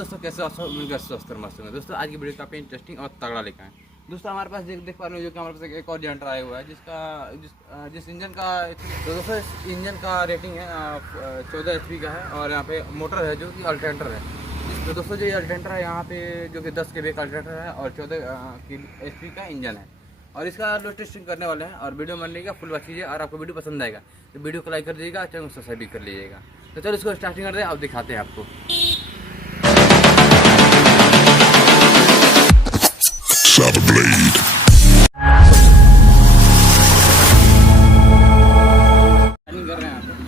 दोस्तों कैसे आप सब उम्मीद करते स्वस्थ और मस्त होंगे। दोस्तों आज की वीडियो काफ़ी इंटरेस्टिंग और तगड़ा लेकर आए। दोस्तों हमारे पास देख पा रहे हो जो कि हमारे पास एक और जनरेटर आया हुआ है जिस इंजन का तो दोस्तों इस इंजन का रेटिंग है 14 HP का है और यहाँ पे मोटर है जो कि अल्टरनेटर है। तो दोस्तों जो ये अल्टरनेटर है यहाँ पे जो कि 10 kV का अल्टरनेटर है और 14 HP का इंजन है और इसका लोड टेस्टिंग करने वाले हैं और वीडियो बनने का फुल कीजिए और आपको वीडियो पसंद आएगा तो वीडियो को लाइक कर दीजिएगा, चैनल को सब्सक्राइब भी कर लीजिएगा। तो चलो इसको स्टार्टिंग करते हैं, अब दिखाते हैं आपको। Saber Blade. रनिंग कर रहे हैं यहाँ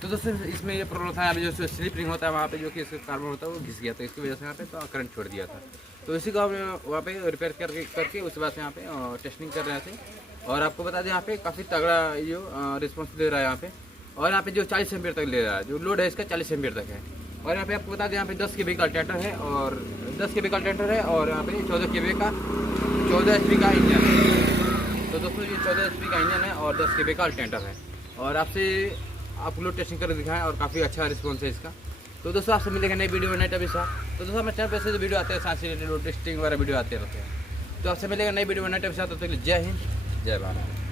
तो दोस्तों इसमें ये प्रॉब्लम था, अभी जो स्लिप रिंग होता है वहाँ पे जो कि इसका कार्बन होता है वो घिस गया था, इसकी वजह से यहाँ पे तो करंट छोड़ दिया था। तो इसी को हम वहाँ पे रिपेयर करके उसके बाद से यहाँ पे टेस्टिंग कर रहे थे और आपको बता दें यहाँ पे काफ़ी तगड़ा जो रिस्पॉन्स दे रहा है यहाँ पे। और यहाँ पे जो 40 एम्पीयर तक ले रहा है, जो लोड है इसका 40 एम्पीयर तक है। और यहाँ पे आपको बता दें यहाँ पे 10 kV का अल्टरनेटर है और 10 के बी का अल्टरनेटर है और यहाँ पे 14 के बी का 14 एच का इंजन है। तो दोस्तों ये 14 एच का इंजन है और 10 के बी का अल्टरनेटर है और आप लोग टेस्टिंग करके दिखाएं और काफ़ी अच्छा रिस्पॉन्स है इसका। तो दोस्तों आपसे मिलेगा नई वीडियो में नई टॉपिक साथ। तो दोस्तों हमारे चैनल पर ऐसे वीडियो आते हैं, साइंस रिलेटेड टेस्टिंग वगैरह वीडियो आते रहते हैं। तो आपसे मिलेगा नई वीडियो में नई टॉपिक साथ। तो जय हिंद, जय भारत।